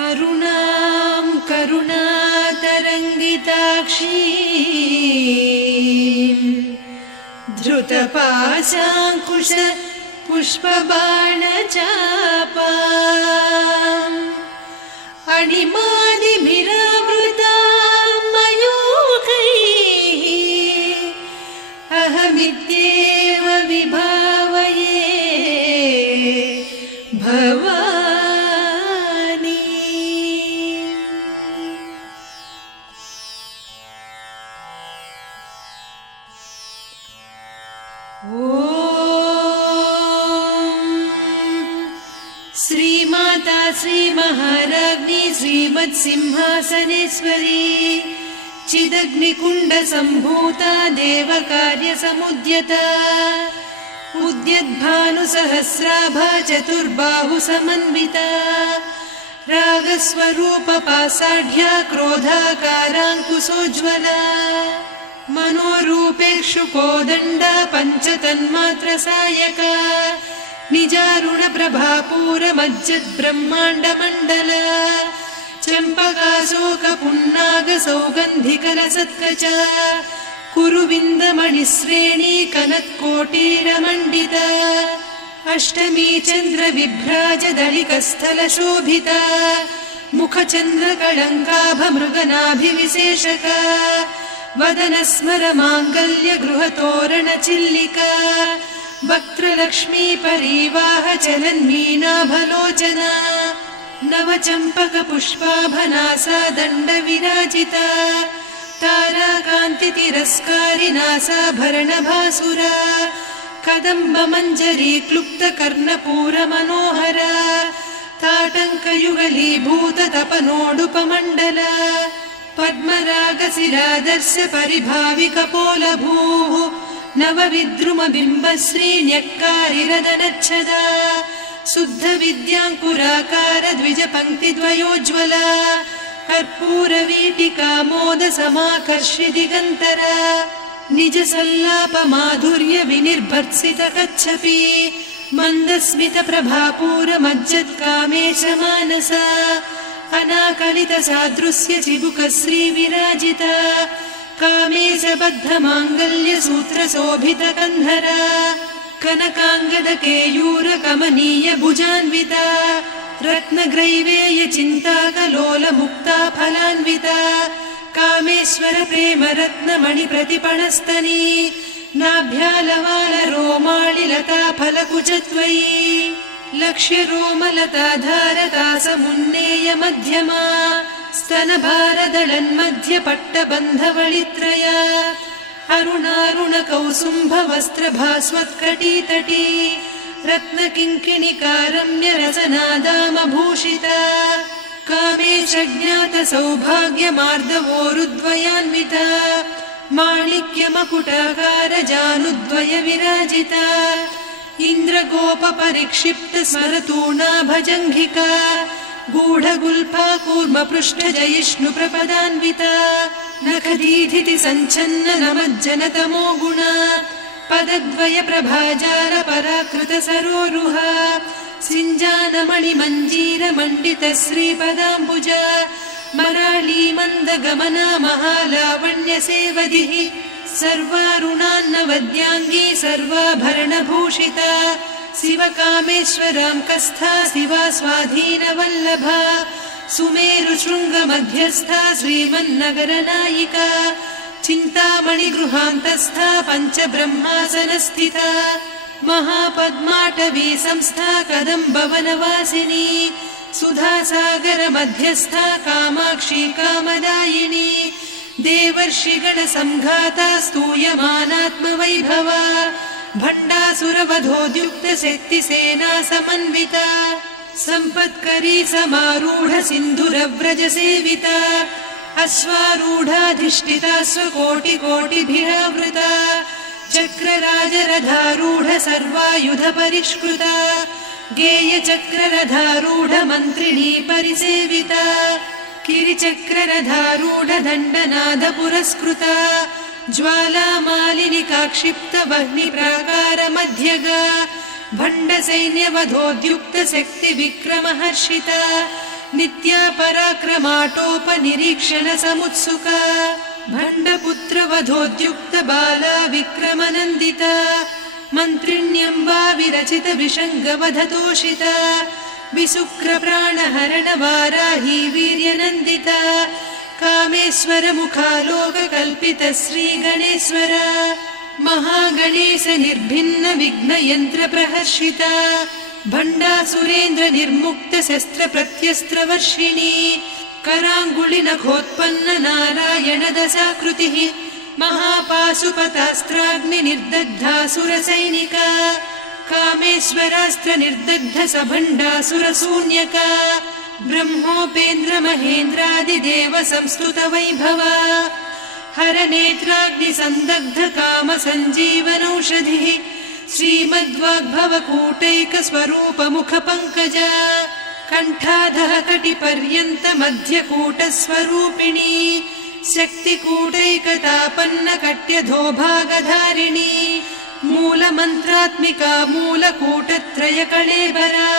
अरुणां करुणातरङ्गिताक्षीं धृतपाशाङ्कुश पुष्पबाणचापाम् अणिमादिभिरावृतां मयूखैः अहमित्येव विभावये भवानी। श्रीमाता श्रीमहाराज्ञी श्रीमत्सिंहासनेश्वरी चिदग्निकुण्डसम्भूता देवकार्यसमुद्यता उद्यद्भानुसहस्राभा चतुर्बाहुसमन्विता रागस्वरूपपासाढ्या क्रोधाकाराङ्कुशोज्ज्वला मनोरूपेक्षुकोदण्डा पञ्चतन्मात्रसायका निजारुणप्रभापूरमज्जद्ब्रह्माण्डमण्डला चम्पकाशोकपुन्नागसौगन्धिकलसत्कचा कुरुविन्दमणिश्रेणी कनत्कोटीरमण्डिता अष्टमी चन्द्रविभ्राजदलिकस्थलशोभिता मुखचन्द्रकळङ्काभमृगनाभिविशेषका वदनस्मरमाङ्गल्यगृहतोरणचिल्लिका वक्त्रलक्ष्मी परीवाहचलन्मीनाभलोचना नवचम्पकपुष्पाभनासा दण्डविराजिता ताराकान्तितिरस्कारिनासाभरणभासुरा कदम्बमञ्जरी क्लुप्तकर्णपूरमनोहरा ताटङ्कयुगलीभूततपनोडुपमण्डला पद्मरागशिलादर्श परिभाविकपोलभूः नवविद्रुमबिम्बश्रीन्यक्कारिरदनच्छदा शुद्धविद्याङ्कुराकार द्विजपङ्क्तिद्वयोज्ज्वला कर्पूरवीटिकामोदसमाकर्षि दिगन्तरा निजसल्लापमाधुर्यविनिर्भर्त्सितकच्छपि मन्दस्मितप्रभापूरमज्जत्कामेशमानसा अनाकलितसादृश्य चिबुकश्रीविराजिता कामेशबद्धमाङ्गल्यसूत्रशोभितकन्धरा कनकाङ्गदकेयूरकमनीयभुजान्विता रत्नग्रैवेयचिन्ताकलोलमुक्ता फलान्विता कामेश्वरप्रेमरत्नमणिप्रतिपणस्तनी नाभ्यालवालरोमाळिलता फलकुचत्वयी लक्ष्यरोमलताधारतासमुन्नेयमध्यमा स्तनभारदळन्मध्यपट्टबन्धवळित्रया अरुणारुणकौसुम्भवस्त्रभास्वत्कटीतटी रत्नकिङ्किणिकारम्यरसनादामभूषिता कामेशज्ञातसौभाग्यमार्दवोरुद्वयान्विता माणिक्यमकुटाकारजानुद्वयविराजिता इन्द्रगोपपरिक्षिप्तस्मरतूणाभजङ्घिका गूढगुल्फा कूर्मपृष्ठजयिष्णुप्रपदान्विता नखदीधिति सञ्छन्न नमज्जनतमो गुणा पदद्वयप्रभाजालपराकृतसरोरुहा सिञ्जानमणिमञ्जीरमण्डितश्रीपदाम्बुजा मराळीमन्दगमना महालावण्यसेवधिः सर्वारुणान्नवद्याङ्गी सर्वाभरणभूषिता शिवकामेश्वराङ्कस्था शिवा स्वाधीनवल्लभा सुमेरुशृङ्गमध्यस्था श्रीमन्नगरनायिका चिन्तामणिगृहान्तस्था पञ्चब्रह्मासनस्थिता महापद्माटवी संस्था कदम्बवनवासिनी सुधासागरमध्यस्था कामाक्षी कामदायिनी देवर्षिगणसंघाता स्तूयमानात्मवैभवा भण्डासुरवधोद्युक्तशक्तिसेना समन्विता सम्पत्करी समारूढ सिन्धुरव्रजसेविता अश्वारूढाधिष्ठिता स्वकोटिकोटिभिरावृता चक्रराजरथारूढ सर्वायुधपरिष्कृता गेयचक्ररथारूढ मन्त्रिणी परिसेविता किरिचक्ररथारूढ दण्डनाद पुरस्कृता ज्वालामालिनिकाक्षिप्तवह्निप्राकारमध्यगा भण्डसैन्यवधोद्युक्तशक्तिविक्रमहर्षिता नित्या पराक्रमाटोपनिरीक्षण समुत्सुका भण्डपुत्रवधोद्युक्त बाला विक्रमनन्दिता मन्त्रिण्यम्बा विरचित विषङ्गवधतोषिता विशुक्रप्राणहरण वाराही वीर्यनन्दिता कामेश्वर मुखालोककल्पित श्रीगणेश्वर महागणेश निर्भिन्न विघ्नयन्त्र प्रहर्षिता भण्डासुरेन्द्र निर्मुक्त शस्त्र प्रत्यस्त्रवर्षिणी कराङ्गुलिनखोत्पन्न नारायण दशाकृतिः महापाशुपतास्त्राग्नि निर्दग्धासुरसैनिका कामेश्वरास्त्र निर्दग्ध सभण्डासुरशून्यका ब्रह्मोपेन्द्र महेन्द्रादिदेव संस्तुत वैभवा हरनेत्राग्नि संदग्ध काम सञ्जीवनौषधिः श्रीमद्वाग्भवकूटैक स्वरूप मुख पंकजा कण्ठाधः कटिपर्यन्त मध्यकूट स्वरूपिणी शक्तिकूटैकतापन्न कट्यधोभागधारिणी मूलमन्त्रात्मिका मूलकूटत्रय कळेबरा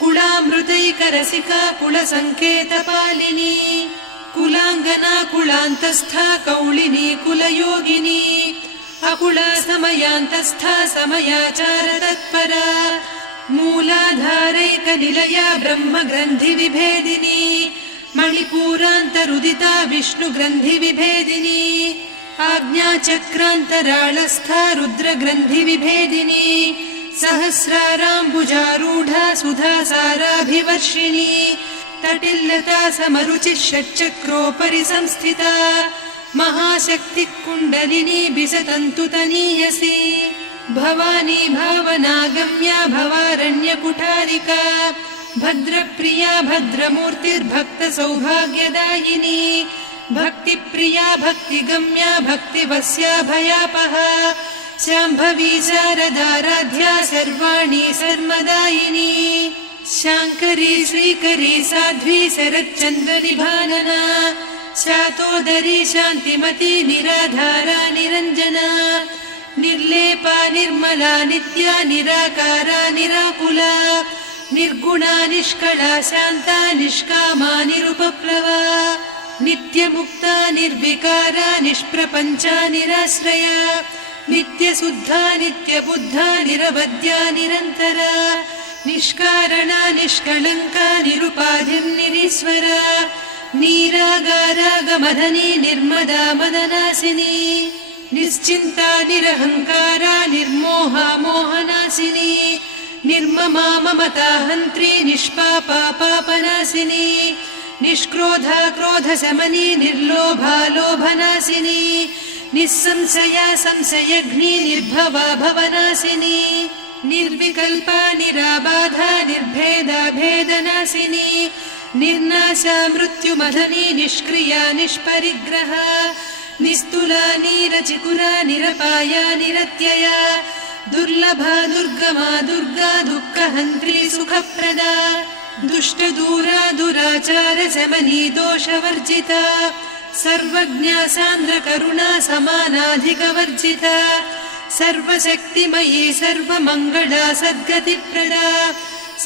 कुलामृतैकरसिका कुलसङ्केतपालिनी कुलाङ्गना कुलान्तस्था कौलिनी कुलयोगिनी अकुला समयान्तस्था समयाचार तत्परा मूलाधारैक निलया ब्रह्म ग्रन्थि विभेदिनी मणिपूरान्तरुदिता विष्णु ग्रन्थि विभेदिनी आज्ञाचक्रान्तराळस्था रुद्र ग्रन्थि विभेदिनी सहस्राराम्बुजारूढा सुधा साराभिवर्षिणी तटिल्लता समरुचिः षट्चक्रोपरि संस्थिता महाशक्ति कुण्डलिनी बिसतन्तुतनीयसी भवानी भावनागम्या भवारण्यकुठारिका भद्रप्रिया भद्रमूर्तिर्भक्त सौभाग्यदायिनी भक्तिप्रिया भक्तिगम्या भक्तिवस्या भयापहा शाम्भवी शारदाराध्या सर्वाणि सर्वदायिनी शाङ्करी श्रीकरी साध्वी शरच्चन्द्रनिभानना शातोदरी शान्तिमती निराधारा निरञ्जना निर्लेपा निर्मला नित्या निराकारा निराकुला निर्गुणा निष्कला शान्ता निष्कामा निरुपप्लवा नित्यमुक्ता निर्विकारा निष्प्रपञ्चा निराश्रया नित्यशुद्धा नित्यबुद्धा निरवद्या निरन्तरा निष्कारणा निष्कलङ्का निरुपाधिर्निरीश्वरा नीरागारागमदनी निर्मदा मदनासिनी निश्चिन्ता निरहङ्कारा निर्मोहा मोहनासिनी निर्ममा ममता हन्त्री निष्पापा पापनासिनी निष्क्रोधा क्रोधशमनी निर्लोभा लोभनासिनी निस्संशया संशयघ्नी निर्भवा भवनासिनी निर्विकल्पा निराबाधा निर्भेदा भेदनासिनी निर्नाशा मृत्युमदनी निष्क्रिया निष्परिग्रहा निस्तुला नीरचिकुरा निरपाया निरत्यया दुर्लभा दुर्गमा दुर्गा दुःखहन्त्री सुखप्रदा दुष्टदूरा दुराचार शमनी दोषवर्जिता सर्वज्ञा सान्द्रकरुणा समानाधिकवर्जिता सर्वशक्तिमयी सर्वमङ्गला सद्गतिप्रदा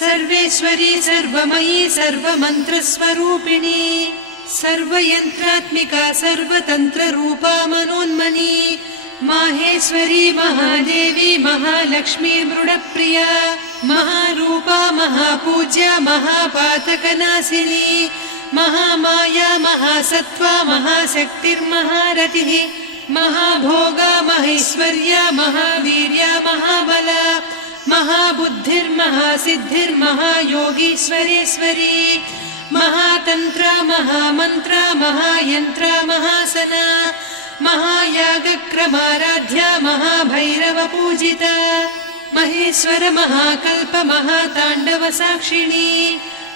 सर्वेश्वरी सर्वमयी सर्वमन्त्रस्वरूपिणी सर्वयन्त्रात्मिका सर्वतन्त्ररूपा मनोन्मनी माहेश्वरी महादेवी महालक्ष्मी मृडप्रिया महारूपा महापूज्या महापातकनाशिनी महामाया महासत्त्वा महाशक्तिर्महारतिः महाभोगा महेश्वर्या महावीर्या महाबला महाबुद्धिर्महासिद्धिर्महायोगीश्वरेश्वरी महातन्त्रा महामन्त्रा महायन्त्रा महासना महायागक्रमाराध्या महाभैरवपूजिता महेश्वर महाकल्प महाताण्डव साक्षिणी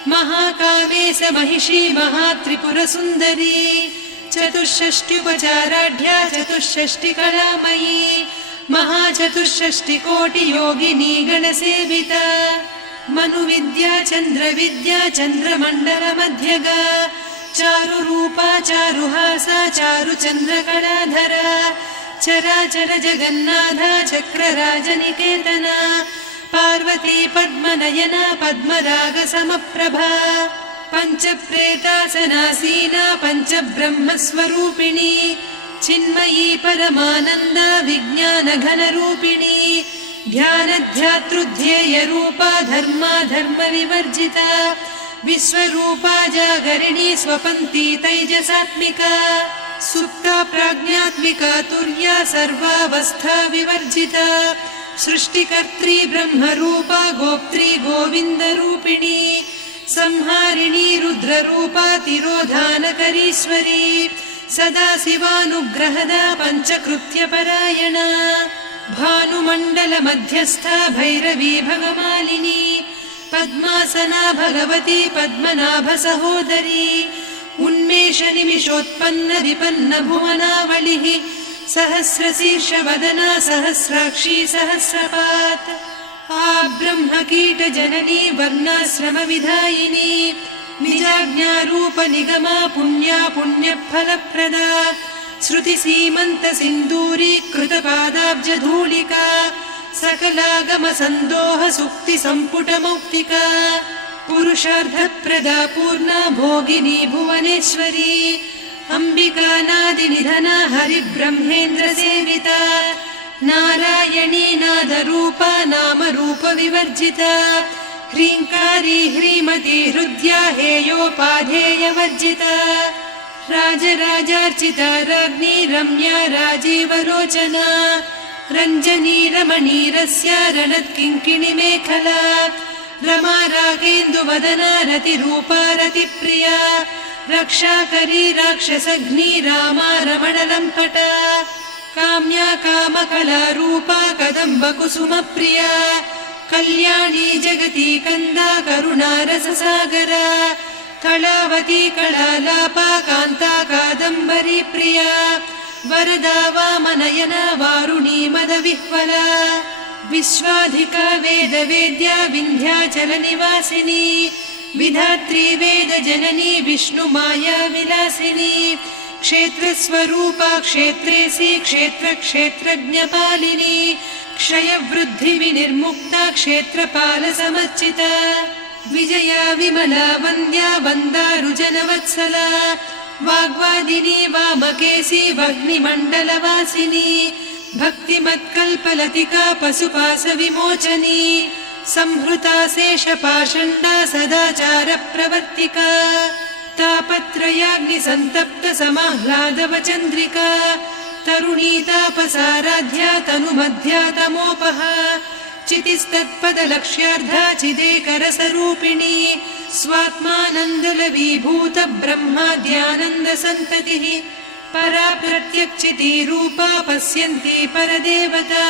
महाकामेश महिषी महात्रिपुरसुन्दरी चतुष्षष्ट्युपचाराढ्या चतुष्षष्टिकलामयी महाचतुष्षष्टिकोटियोगिनी गणसेविता मनुविद्या चन्द्रविद्या चन्द्रमण्डलमध्यगा चारुरूपा चारुहासा चारुचन्द्रकलाधरा चराचर जगन्नाथा चक्रराजनिकेतना पार्वती पद्मनयना पद्मरागसमप्रभा पञ्चप्रेतासनासीना पञ्चब्रह्मस्वरूपिणी चिन्मयी परमानन्द विज्ञानघनरूपिणी ध्यानध्यातृध्येयरूपा धर्माधर्मविवर्जिता विश्वरूपा जागरिणी स्वपन्ती तैजसात्मिका सुप्ता प्राज्ञात्मिका तुर्या सर्वावस्था विवर्जिता सृष्टिकर्त्री ब्रह्मरूपा गोप्त्री गोविन्दरूपिणी संहारिणी रुद्ररूपा तिरोधानकरीश्वरी सदा शिवानुग्रहदा पञ्चकृत्यपरायणा भानुमण्डलमध्यस्था भैरवी भगमालिनी पद्मासना भगवती पद्मनाभसहोदरी उन्मेषनिमिषोत्पन्न विपन्न भुवनावलिः सहस्रशीर्षवदना सहस्राक्षी सहस्रपात् ब्रह्मकीटजननी वर्णाश्रमविधायिनी निजाज्ञारूपनिगमा पुण्या पुण्यफलप्रदा श्रुतिसीमन्तसिन्दूरीकृतपादाब्जधूलिका सकलागमसन्दोह सुक्तिसम्पुटमौक्तिका पुरुषार्थप्रदा पूर्णा भोगिनी भुवनेश्वरी अम्बिकानादिनिधना हरिब्रह्मेन्द्रसेविता नारायणी नादरूपा नामरूपविवर्जिता ह्रीङ्कारी ह्रीमती हृद्या हेयोपाधेयवर्जिता राजराजार्चिता राज्ञी रम्या राजीवलोचना रञ्जनी रमणीरस्या रणत्किङ्किणिमेखला रमा रागेन्दुवदना रतिरूपा रतिप्रिया रक्षाकरी राक्षसघ्नी रामा रमणलम्पटा काम्या कामकलारूपा कदम्बकुसुमप्रिया कल्याणी जगती कन्दा करुणारससागरा कलावती कलालापा कान्ता कादम्बरी प्रिया वरदा वामनयना वारुणी मदविह्वला विश्वाधिका वेदवेद्या विन्ध्याचलनिवासिनी विधात्री वेदजननी विष्णुमाया विलासिनी क्षेत्रस्वरूपा क्षेत्रेसी क्षेत्रक्षेत्रज्ञपालिनी क्षयवृद्धिविनिर्मुक्ता क्षेत्रपालसमर्चिता विजया विमला वन्द्या वन्दारुजनवत्सला वाग्वादिनी वामकेशी वह्निमण्डलवासिनी भक्तिमत्कल्पलतिका पशुपाशविमोचनी संहृता शेषपाषण्डा सदाचारप्रवर्तिका तापत्रयाग्निसन्तप्त समाह्लादवचन्द्रिका तरुणी तापसाराध्या तनुमध्या तमोपहा चितिस्तत्पदलक्ष्यार्धा चिदेकरसरूपिणी स्वात्मानन्दलवीभूत ब्रह्माद्यानन्दसन्ततिः परा प्रत्यक्षितीरूपा पश्यन्ती परदेवता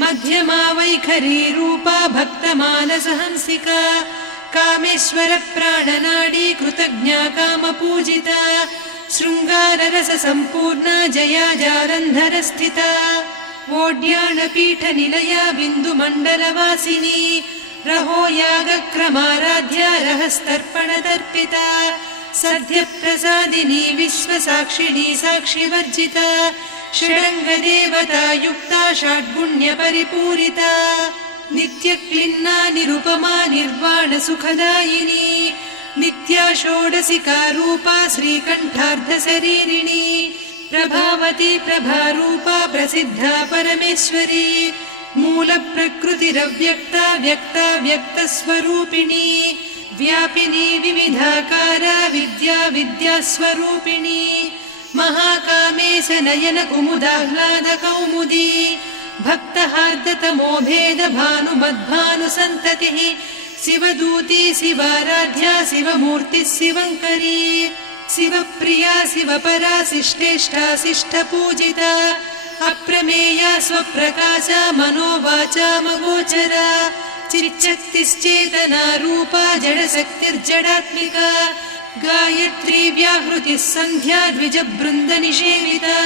मध्यमा वैखरी रूपा भक्तमानसहंसिका कामेश्वर प्राणनाडी कृतज्ञा कामपूजिता शृङ्गाररससम्पूर्णा जया जालन्धरस्थिता वोड्याणपीठनिलया बिन्दुमण्डलवासिनी रहो यागक्रमाराध्या रहस्तर्पणदर्पिता सद्यप्रसादिनी विश्वसाक्षिणी साक्षिवर्जिता षडङ्गदेवता युक्ता षड्गुण्यपरिपूरिता नित्यक्लिन्ना निरुपमा निर्वाणसुखदायिनी नित्या षोडशिका रूपा श्रीकण्ठार्धशरीरिणी प्रभावती प्रभारूपा प्रसिद्धा परमेश्वरी मूलप्रकृतिरव्यक्ता व्यक्ता व्यक्तस्वरूपिणी व्यापिनी विविधाकारा विद्या विद्यास्वरूपिणी महाकामेश नयन कुमुदाह्लाद कौमुदी भक्तहार्दतमो भेद भानुमद्भानुसन्ततिः शिवदूती शिवाराध्या शिवमूर्तिः शिवङ्करी शिवप्रिया शिवपरा शिष्टेष्टा शिष्टपूजिता अप्रमेया स्वप्रकाशा मनोवाचामगोचरा चिच्चक्तिश्चेतना रूपा जडशक्तिर्जडात्मिका गायत्री व्याहृतिः सन्ध्या द्विजबृन्दनिषेविता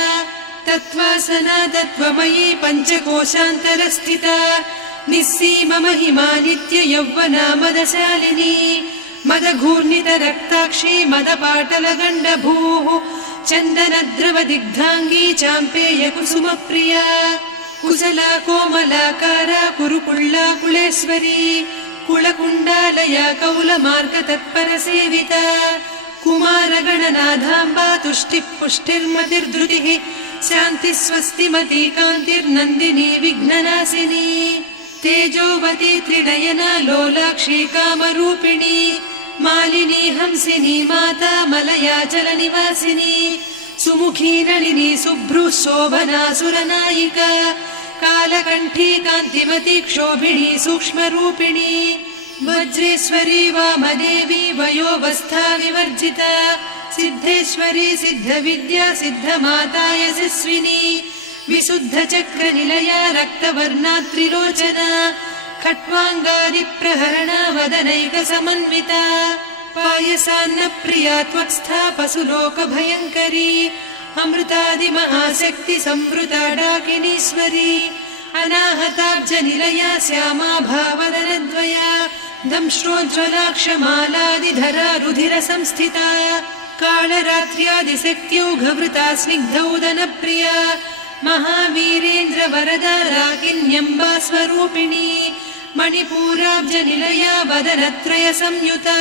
तत्त्वासना तत्त्वमयी पञ्चकोशान्तरस्थिता निस्सीममहिमा नित्ययौवना मदशालिनी मदघूर्णितरक्ताक्षी मदपाटलगण्डभूः चन्दनद्रवदिग्धाङ्गी चाम्पेयकुसुमप्रिया कुशला कोमलाकारा कुरुकुळ्ळा कुलेश्वरी कुलकुण्डालया कौलमार्गतत्परसेविता कुमारगणनाथाम्बा तुष्टिः पुष्टिर्मतिर्धृतिः शान्तिः स्वस्तिमती कान्तिर्नन्दिनी विघ्ननाशिनी तेजोवती त्रिनयना लोलाक्षी कामरूपिणी मालिनी हंसिनी माता मलयाचलनिवासिनी सुमुखी नलिनी शुभ्रुः शोभना सुरनायिका कालकण्ठी कान्तिमती क्षोभिणी सूक्ष्मरूपिणी वज्रेश्वरी वामदेवी वयोवस्था विवर्जिता सिद्धेश्वरी सिद्धविद्या सिद्धमाता यशस्विनी विशुद्धचक्रनिलया रक्तवर्णा त्रिलोचना खट्वाङ्गादिप्रहरणा वदनैकसमन्विता पायसान्नप्रिया त्वक्स्था पशुलोकभयङ्करी अमृतादिमहाशक्ति संवृता डाकिनीश्वरी अनाहताब्जनिलया श्यामा भावदनद्वया दंश्रोज्ज्वलाक्षमालादिधरा रुधिरसंस्थिता कालरात्र्यादिशक्त्यौघवृता स्निग्धौदनप्रिया महावीरेन्द्रवरदा राकिन्यम्बा स्वरूपिणी मणिपूराब्जनिलया वदनत्रयसंयुता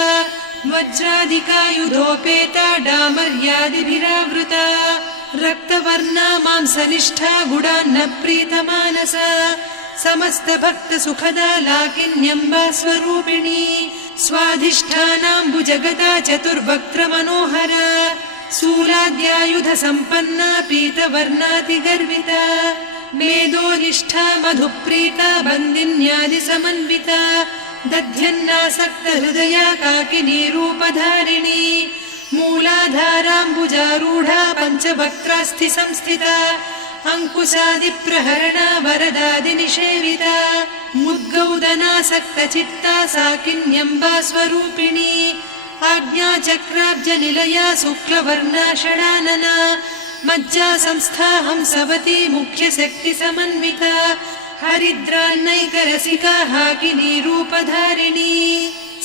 वज्रादिकायुधोपेता डामर्यादिभिरावृता रक्तवर्णा मांसनिष्ठा गुडान्नप्रीतमानसा समस्तभक्तसुखदा लाकिन्यम्बा स्वरूपिणी स्वाधिष्ठानाम्बुजगता चतुर्वक्त्रमनोहरा शूलाद्यायुधसम्पन्ना पीतवर्णातिगर्विता मेदोनिष्ठा मधुप्रीता बन्दिन्यादिसमन्विता दध्यन्नासक्तहृदया काकिनी रूपधारिणी मूलाधाराम्बुजारूढा पञ्चवक्त्रास्थि संस्थिता अङ्कुशादिप्रहरणा वरदादिनिषेविता मुद्गौदनासक्तचित्ता साकिन्यम्बा स्वरूपिणी आज्ञाचक्राब्जनिलया शुक्लवर्णा षडानना मज्जा संस्था हंसवती मुख्यशक्तिसमन्विता हरिद्रान्नैकरसिका हाकिनी रूपधारिणी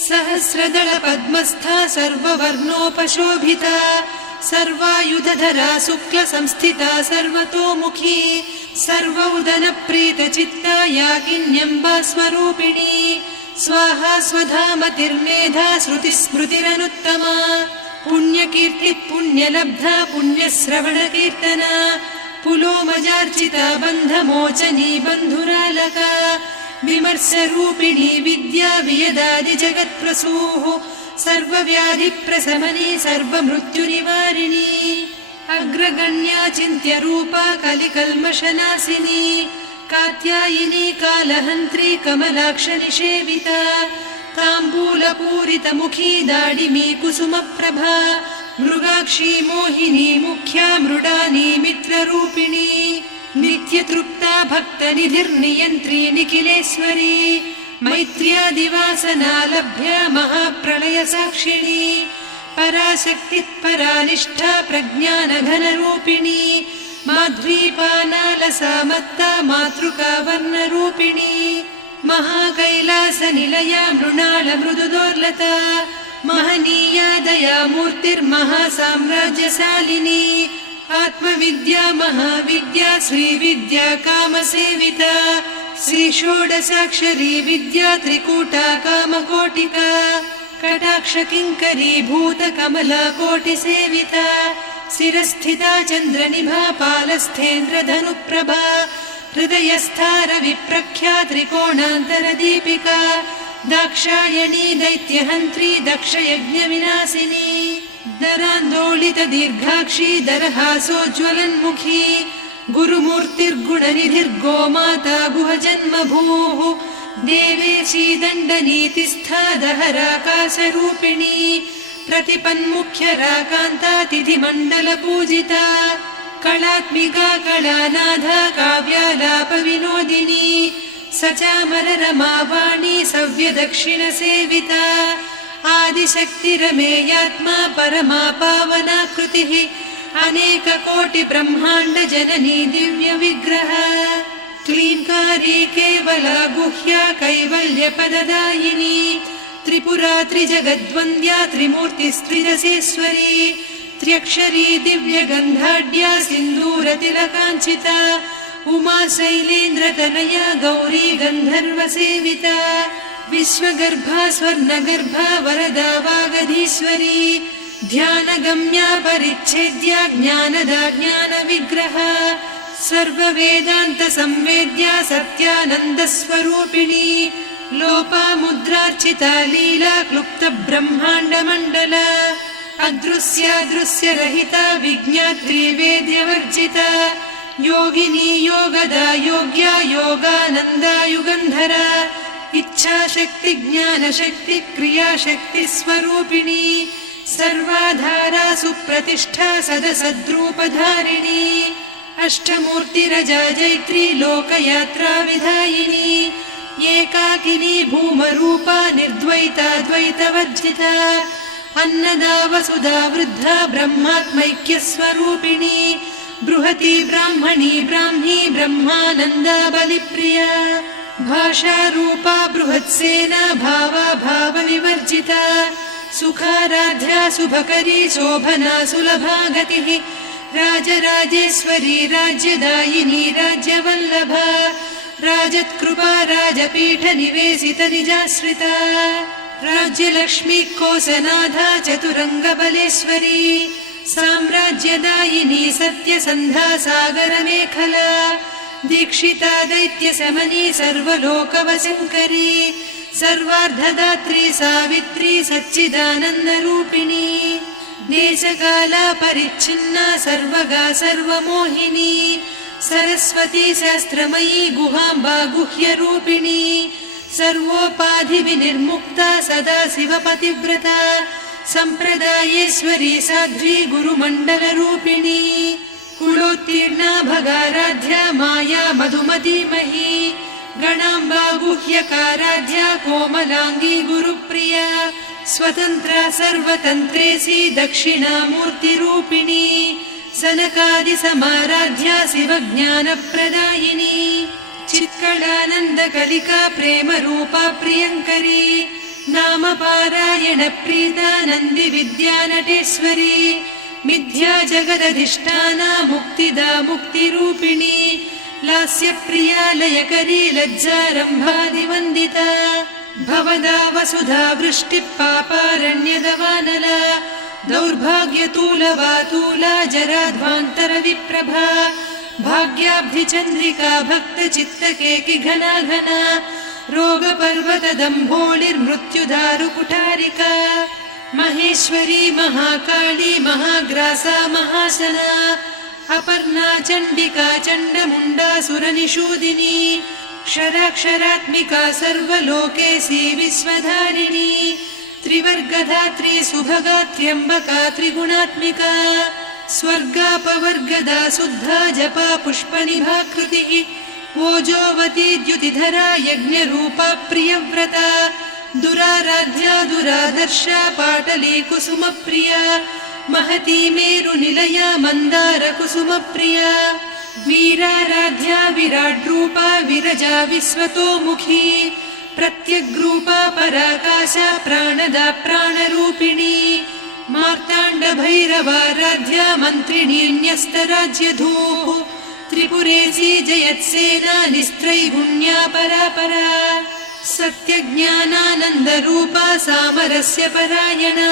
सहस्रदल पद्मस्था सर्ववर्णोपशोभिता सर्वायुधधरा शुक्लसंस्थिता सर्वतोमुखी सर्वौदनप्रीतचित्ता याकिन्यम्बा स्वरूपिणी स्वाहा स्वधामतिर्मेधा श्रुतिस्मृतिरनुत्तमा पुण्यकीर्तिः पुण्यलब्धा पुण्यश्रवणकीर्तना पुलोमजार्चिता बन्धमोचनी बन्धुरालका विमर्शरूपिणी विद्या वियदादिजगत्प्रसूः सर्वव्याधिप्रशमनी सर्वमृत्युनिवारिणी अग्रगण्या चिन्त्यरूपा कलिकल्मषनाशिनी कात्यायिनी कालहन्त्री कमलाक्षनिषेविता ताम्बूलपूरितमुखी दाडिमी कुसुमप्रभा मृगाक्षी मोहिनी मुख्या मृडानी मित्ररूपिणी नित्यतृप्ता भक्तनिधिर्नियन्त्री निखिलेश्वरी मैत्र्यादिवासना लभ्या महाप्रलयसाक्षिणी पराशक्तिः परानिष्ठा प्रज्ञानघनरूपिणी माध्वीपानालसामत्ता मातृका वर्णरूपिणी महाकैलासनिलया मृणालमृदुदोर्लता महनीया दयामूर्तिर्महासाम्राज्यशालिनी आत्मविद्या महाविद्या श्रीविद्या कामसेविता श्रीषोडशाक्षरी विद्या त्रिकूटा कामकोटिका कटाक्षकिङ्करी भूतकमला कोटिसेविता शिरस्थिता चन्द्रनिभा पालस्थेन्द्रधनुप्रभा हृदयस्था रविप्रख्या त्रिकोणान्तरदीपिका दाक्षायणी दैत्यहन्त्री दक्षयज्ञविनाशिनी दरान्दोलितदीर्घाक्षी दरहासोज्ज्वलन्मुखी गुरुमूर्तिर्गुणनिधिर्गोमाता गुहजन्मभूः देवेशी दण्डनीतिस्था दहराकाशरूपिणी प्रतिपन्मुख्यराकान्ता तिथिमण्डलपूजिता कलात्मिका कलानाथा काव्यालापविनोदिनी सचामररमावाणी सव्यदक्षिणसेविता आदिशक्तिरमेयात्मा परमा पावनाकृतिः अनेककोटिब्रह्माण्डजननी दिव्यविग्रह क्लीङ्कारी केवला गुह्या कैवल्यपददायिनी त्रिपुरा त्रिजगद्वन्द्या त्रिमूर्तिस्त्रिदशेश्वरी त्र्यक्षरी दिव्यगन्धाढ्या सिन्दूरतिलकाञ्चिता उमा शैलेन्द्रतनया गौरी गन्धर्वसेविता विश्वगर्भा स्वर्णगर्भा वरदा वागधीश्वरी ध्यानगम्या परिच्छेद्या ज्ञानदा ज्ञानविग्रहा सर्ववेदान्तसंवेद्या सत्यानन्दस्वरूपिणी लोपामुद्रार्चिता लीला क्लुप्तब्रह्माण्डमण्डला अदृश्यादृश्यरहिता विज्ञात्री वेद्यवर्जिता योगिनी योगदा योग्या योगानन्दा युगन्धरा इच्छाशक्ति ज्ञानशक्ति क्रियाशक्ति स्वरूपिणी सर्वाधारा सुप्रतिष्ठा सदसद्रूपधारिणी अष्टमूर्तिरजा जैत्री लोकयात्रा विधायिनी एकाकिनी भूमरूपा निर्द्वैता द्वैतवर्जिता अन्नदा वसुधा वृद्धा ब्रह्मात्मैक्यस्वरूपिणी बृहती ब्राह्मणी ब्राह्मी ब्रह्मानन्दा बलिप्रिया भाषारूपा बृहत्सेना भावा भावविवर्जिता सुखाराध्या शुभकरी शोभना सुलभा गतिः राजराजेश्वरी राज्यदायिनी राज्यवल्लभा राजत्कृपा राजपीठ निवेशित निजाश्रिता राज्यलक्ष्मी कोसनाधा चतुरङ्गबलेश्वरी साम्राज्यदायिनी सत्यसन्धा सागरमेखला दीक्षिता दैत्यशमनी सर्वलोकवशङ्करी सर्वार्धदात्री सावित्री सच्चिदानन्दरूपिणी देशकाला परिच्छिन्ना सर्वगा सर्वमोहिनी सरस्वती शास्त्रमयी गुहाम्बा गुह्यरूपिणी सर्वोपाधिविनिर्मुक्ता सदा शिवपतिव्रता सम्प्रदायेश्वरी साध्वी गुरुमण्डलरूपिणी कुलोत्तीर्णा भगाराध्या माया मधुमतीमही गणाम्बा गुह्यकाराध्या कोमलाङ्गी गुरुप्रिया स्वतन्त्रा सर्वतन्त्रेसी दक्षिणामूर्तिरूपिणी सनकादिसमाराध्या शिवज्ञानप्रदायिनी चित्कलानन्दकलिका प्रेमरूपा प्रियङ्करी नामपारायणप्रीता नन्दिविद्यानटेश्वरी मिथ्या जगदधिष्ठाना मुक्तिदा मुक्तिरूपिणी लास्यप्रिया लयकरी लज्जारम्भादिवन्दिता भवदा वसुधा वृष्टिः पापारण्यदवानला दौर्भाग्यतूलवातूला जराध्वान्तरविप्रभा भाग्याब्धिचन्द्रिका भक्तचित्तकेकि घना घना रोगपर्वतदम्भोळिर्मृत्युदारुकुठारिका महेश्वरी महाकाली महाग्रासा महाशना अपर्णा चण्डिका चण्डमुण्डा सुरनिषूदिनी क्षराक्षरात्मिका सर्वलोकेशी विश्वधारिणी त्रिवर्गधात्री सुभगा त्र्यम्बका त्रिगुणात्मिका स्वर्गापवर्गदा शुद्धा जपा पुष्पनिभाकृतिः ओजोवती द्युतिधरा यज्ञरूपा प्रियव्रता दुराराध्या दुरादर्शा पाटली कुसुमप्रिया महती मेरुनिलया मन्दारकुसुमप्रिया वीराराध्या विराड्रूपा विरजा विश्वतोमुखी प्रत्यग्रूपा पराकाशा प्राणदा प्राणरूपिणी मार्ताण्डभैरवाराध्या मन्त्रिणीन्यस्तराज्यधूः त्रिपुरेशी जयत्सेना निस्त्रैगुण्या परापरा सत्यज्ञानानन्दरूपा सामरस्य परायणा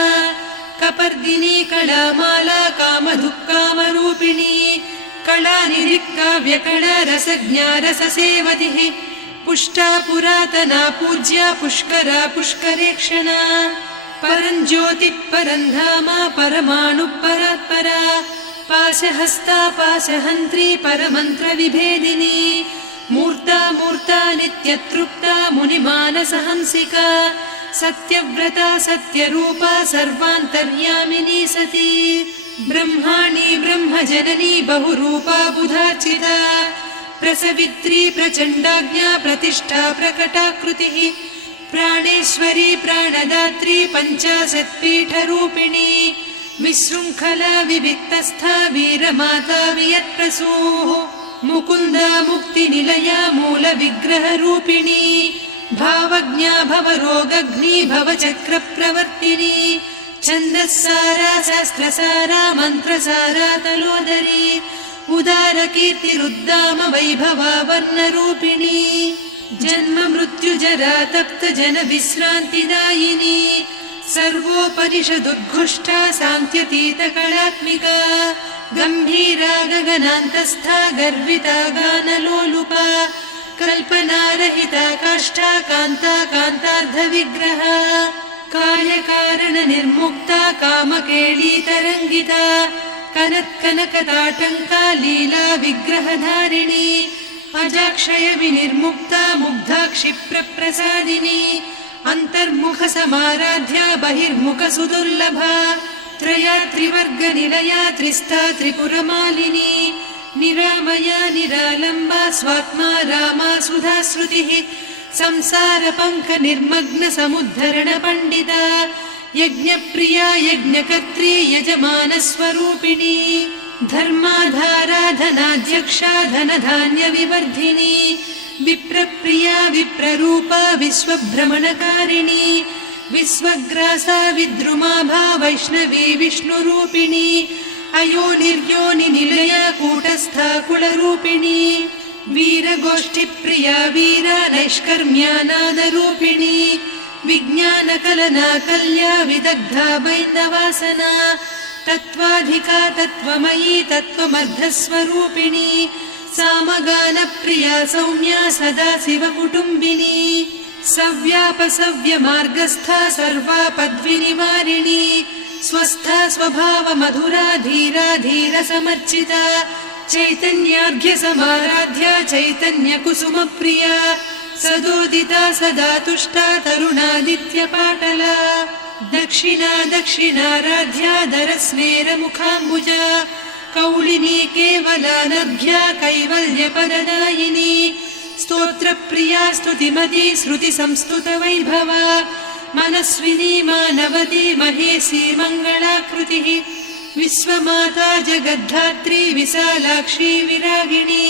कपर्दिनी कलामाला कामधुक्कामरूपिणी कलानिधिक्काव्यकला रसज्ञा रससेवतिः पुष्टा पुरातना पूज्या पुष्करा पुष्करेक्षणा परञ्ज्योतिः परन्धामा परमाणुः परात्परा पाशहस्ता पाशहन्त्री परमन्त्रविभेदिनी मूर्ता मूर्ता नित्यतृप्ता मुनिमानसहंसिका सत्यव्रता सत्यरूपा सर्वान्तर्यामिनी सती ब्रह्माणी ब्रह्मजननी बहुरूपा बुधार्चिता प्रसवित्री प्रचण्डाज्ञा प्रतिष्ठा प्रकटाकृतिः प्राणेश्वरी प्राणदात्री पञ्चाशत्पीठरूपिणी विशृङ्खला विविक्तस्था वीरमाता वियत्प्रसूः मुकुन्दा मुक्तिनिलया मूलविग्रहरूपिणी भावज्ञा भवरोगग्नी भवचक्रप्रवर्तिनी छन्दस्सारा शास्त्रसारा मन्त्रसारा तलोदरी उदारकीर्तिरुद्दाम वैभवा वर्णरूपिणी जन्म मृत्यु जरातप्तजनविश्रान्तिदायिनी सर्वोपनिषदुद्घुष्टा सान्त्यतीतकलात्मिका गम्भीरा गगनान्तस्था गर्विता गानलोलुपा कल्पनारहिता काष्ठा कान्ता कान्तार्धविग्रहा कार्यकारणनिर्मुक्ता कामकेळीतरङ्गिता कनत्कनकताटङ्का लीला विग्रहधारिणी अजाक्षय विनिर्मुक्ता मुग्धा क्षिप्रप्रसादिनी अन्तर्मुखसमाराध्या बहिर्मुखसुदुर्लभा त्रयात्रिवर्गनिलया त्रिस्था त्रिपुरमालिनी निरामया निरालम्बा स्वात्मा रामा सुधाश्रुतिः संसारपङ्कनिर्मग्नसमुद्धरणपण्डिता यज्ञप्रिया यज्ञकर्त्री यजमानस्वरूपिणी धर्माधाराधनाध्यक्षा धनधान्यविवर्धिनी विप्रप्रिया विप्ररूपा विश्वभ्रमणकारिणी विश्वग्रासा विद्रुमाभा वैष्णवी विष्णुरूपिणी अयोनिर्योनिनिलया कूटस्था कुलरूपिणी वीरगोष्ठिप्रिया वीरा नैष्कर्म्यानादरूपिणी विज्ञानकलना कल्या विदग्धा वैन्दवासना तत्त्वाधिका तत्त्वमयी तत्त्वमर्धस्वरूपिणी सामगानप्रिया सौम्या सदा शिवकुटुम्बिनी सव्यापसव्यमार्गस्था सर्वापद्विनिवारिणी स्वस्था स्वभावमधुरा धीरा धीरसमर्चिता चैतन्यार्घ्यसमाराध्या चैतन्यकुसुमप्रिया सदोदिता सदा तुष्टा तरुणादित्यपाटला दक्षिणा दक्षिणाराध्या दरस्मेरमुखाम्बुजा कौलिनी केवलानर्घ्या कैवल्यपददायिनी स्तोत्रप्रिया स्तुतिमती श्रुतिसंस्तुतवैभवा मनस्विनी मानवती महेशी मङ्गलाकृतिः विश्वमाता जगद्धात्री विशालाक्षी विरागिणी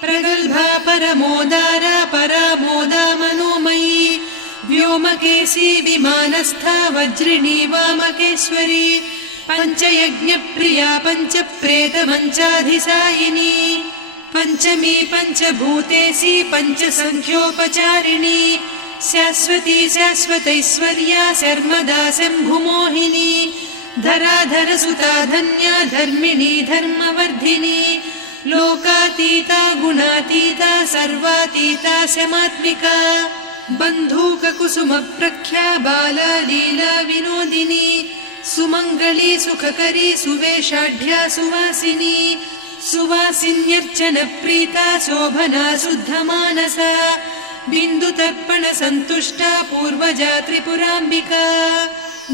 प्रगल्भा परमोदारा परामोदा मनोमयी व्योमकेशी विमानस्था वज्रिणी वामकेश्वरी पञ्चयज्ञप्रिया पञ्चप्रेतमञ्चाधिसायिनी पञ्चमी पञ्चभूतेशी पञ्चसङ्ख्योपचारिणी शाश्वती शाश्वतैश्वर्या शर्मदा शम्भुमोहिनी धराधरसुता धन्या धर्मिणी धर्मवर्धिनी लोकातीता गुणातीता सर्वातीता शमात्मिका बन्धूककुसुमप्रख्या बाला लीला विनोदिनी सुमङ्गली सुखकरी सुवेशाढ्या सुवासिनी सुवासिन्यर्चनप्रीता शोभना शुद्धमानसा बिन्दुतर्पणसन्तुष्टा पूर्वजा त्रिपुराम्बिका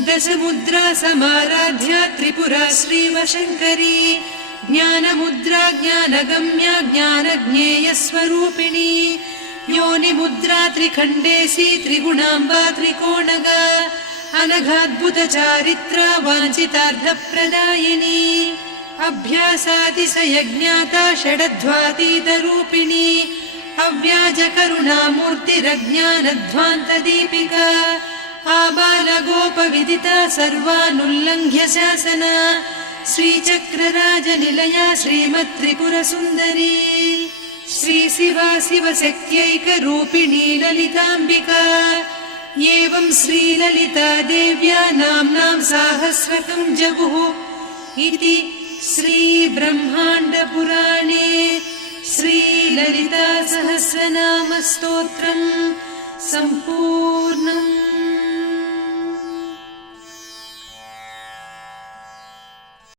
दशमुद्रा समाराध्या त्रिपुरा श्रीवशङ्करी ज्ञानमुद्रा ज्ञानगम्या ज्ञानज्ञेयस्वरूपिणी योनिमुद्रा त्रिखण्डेशी त्रिगुणाम्बा त्रिकोणगा अनघाद्भुतचारित्रा वाञ्छितार्थप्रदायिनी अभ्यासातिशयज्ञाता षडध्वातीतरूपिणी अव्याजकरुणामूर्तिरज्ञानध्वान्तदीपिका आबालगोपविदिता सर्वानुल्लङ्घ्य शासना श्रीचक्रराजनिलया श्रीमत्त्रिपुरसुन्दरी श्रीशिवा शिवशक्त्यैकरूपिणी ललिताम्बिका एवं श्रीललिता देव्या नाम्नां साहस्रकं जगुः इति श्रीब्रह्माण्डपुराणे श्रीललिता सहस्रनामस्तोत्रं सम्पूर्णम्।